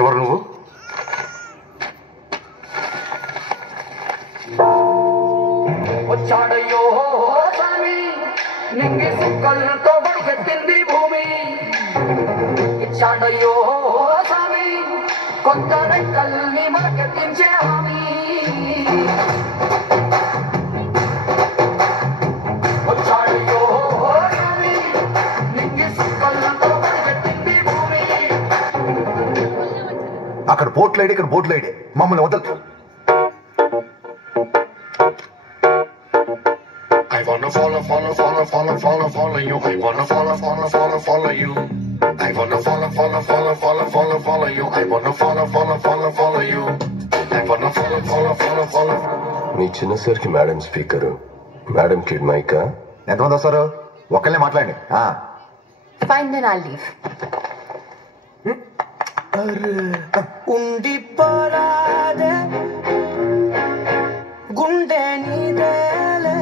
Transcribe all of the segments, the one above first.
ఎవరు నువ్వు? వచ్చాడయ్యో స్వామి నింగి సుక్కలతో బడికెత్తింది భూమి. ఇచ్చాడయ్యో స్వామి కొత్త రెక్కల్ని మనకెత్తించే హామీ. వచ్చాడయ్యో స్వామి నింగి సుక్కలతో బడికెత్తింది భూమి. అక్కడ బోట్లైడే ఇక్కడ బోట్లైడే మమ్మల్ని వదలదు. I wanna follow you. I wanna follow you. I wanna follow you. I wanna follow you. I wanna follow. మీ చిన్న సార్కి మేడం స్పీకరు, మేడం కి మైకా. ఎంతమంది వస్తారు? ఒక్కళ్ళే మాట్లాడండి. Fine, then I'll leave. ఉండిపోరాదే గుండె నీదేలే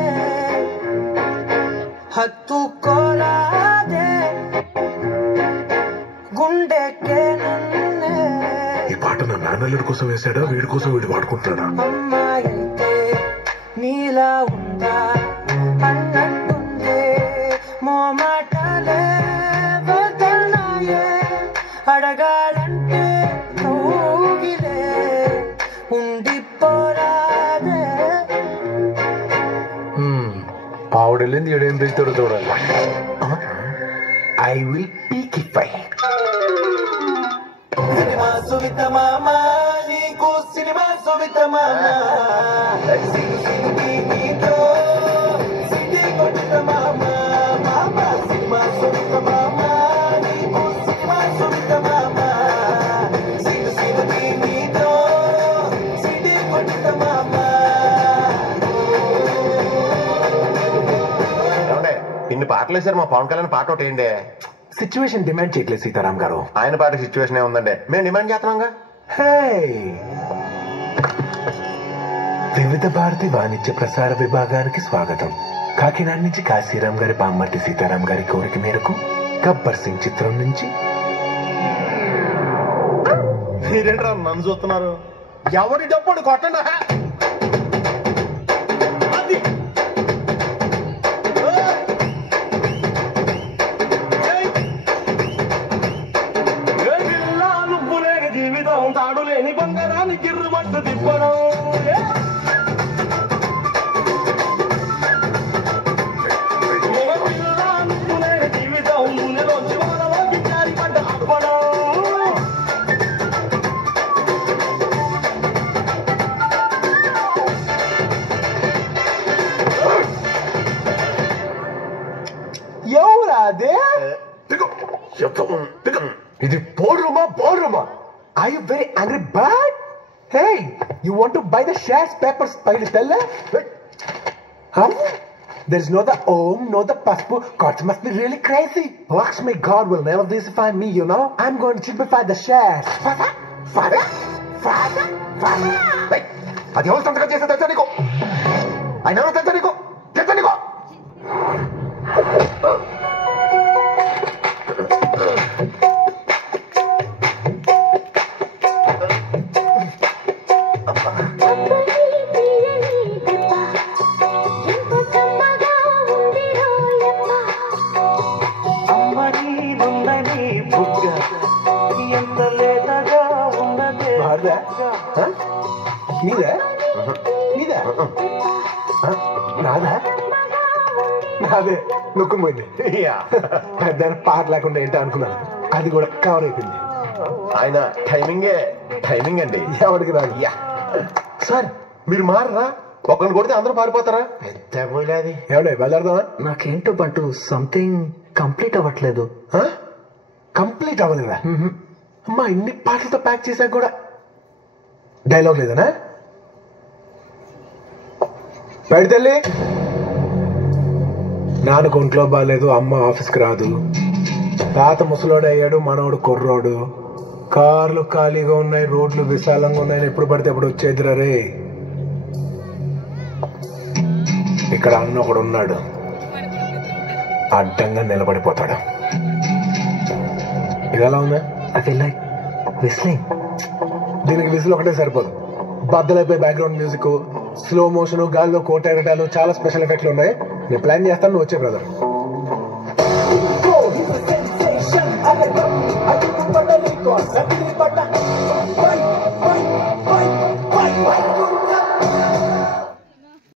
హత్తుకోరాదే గుండెకే నన్నే. ఈ పాట నా నాన్నల్లుడి కోసం వేసాడా, వీడి కోసం వీడు వాడుకుంటాడా? అమ్మాయితే నీలా ఉందా అన్నట్టుందే మోమాటలే వదలనాయే అడగాలంటే ఊగిలే ఉండిపోరాదే. ఆవిడెళ్ళింది ఈడేం పెంచుతాడో చూడాలి. ఐ విల్ పీకిఫై. సినిమా సువిత మామా నీకు సినిమా సువిత మామా సిటీ కొట్టిన మామా మామా సినిమా సువిత మామా నీకు సినిమా సువిత మామా నీతో సిటీ కొట్టిన మామా. ఇన్ని పాటలు వేసారు, మా పవన్ కళ్యాణ్ పాట ఒకటి ఏంటి? సిచ్యువేషన్ డిమాండ్ చేయట్లేదు సీతారాం గారు. ఆయన పాట సిచ్యువేషన్ ఏముందండి, మేము డిమాండ్ చేస్తున్నాంగా. వివిధ భారతి వాణిజ్య ప్రసార విభాగానికి స్వాగతం. కాకినాడ నుంచి కాశీరాం గారి బామ్మర్తి సీతారాం గారి కోరిక మేరకు గబ్బర్ సింగ్ చిత్రం నుంచి. మీరేంట్రా నన్ను చూస్తున్నారు? ఎవరి డప్పుడు కొట్టండి. జీవితం తాడు లేని బంగారాన్ని గిర్రుమట్టు తిప్పడం. జీవితం నూనెలోంచి వాళ్ళకి జారి పడ్డ అప్పడం. ఎవరాదే? ఇది బోర్రూమా బోర్రూమా? Are you very angry bird? Hey, you want to buy the shares papers pile tell? Huh? There's no the om, no the passport. God must be really crazy. Lakshmi God will never disify me, you know. I'm going to simplify the shares. Father. అది ఎవరు సంతకం చేస్తే తెలుసా నీకు? ఆయన ఎవరో తెలుసా నీకు? నాదే నొక్కుపోయింది. దాని పాట లేకుండా ఏంటో అనుకున్నాను, అది కూడా కవర్ అయిపోయింది. ఆయన టైమింగ్ అండి. ఎవరికి రాదు. సార్ మీరు మారరా? ఒకరిని కొడితే అందరూ పారిపోతారా? ఎవడే బయలుదేరదామా? నాకేంటో బంటూ సంథింగ్ కంప్లీట్ అవ్వట్లేదు. కంప్లీట్ అవ్వలేదా? అమ్మా ఇన్ని పాటలతో ప్యాక్ చేశాక కూడా డైలాగ్ లేదనా? బయటెళ్ళి నాన్నకు ఒంట్లో బాగాలేదు, అమ్మ ఆఫీస్కి రాదు, తాత ముసలోడు అయ్యాడు, మనోడు కుర్రోడు, కార్లు ఖాళీగా ఉన్నాయి, రోడ్లు విశాలంగా ఉన్నాయి, ఎప్పుడు పడితే అప్పుడు వచ్చేదిరా రే. ఇక్కడ అన్న ఒకడు ఉన్నాడు, అడ్డంగా నిలబడిపోతాడు. ఇది ఎలా ఉందా? I feel like whistling. దీనికి విజిల్ ఒకటే సరిపోదు. బద్దలైపోయి బ్యాక్గ్రౌండ్ మ్యూజిక్, స్లో మోషన్, గాల్లో కోట ఎగటాలు, చాలా స్పెషల్ ఎఫెక్ట్లు ఉన్నాయి. నేను ప్లాన్ చేస్తాను, నువ్వు వచ్చే బ్రదర్. He's a sensation. అడుగు పడలేకో సత్తి పడ్డ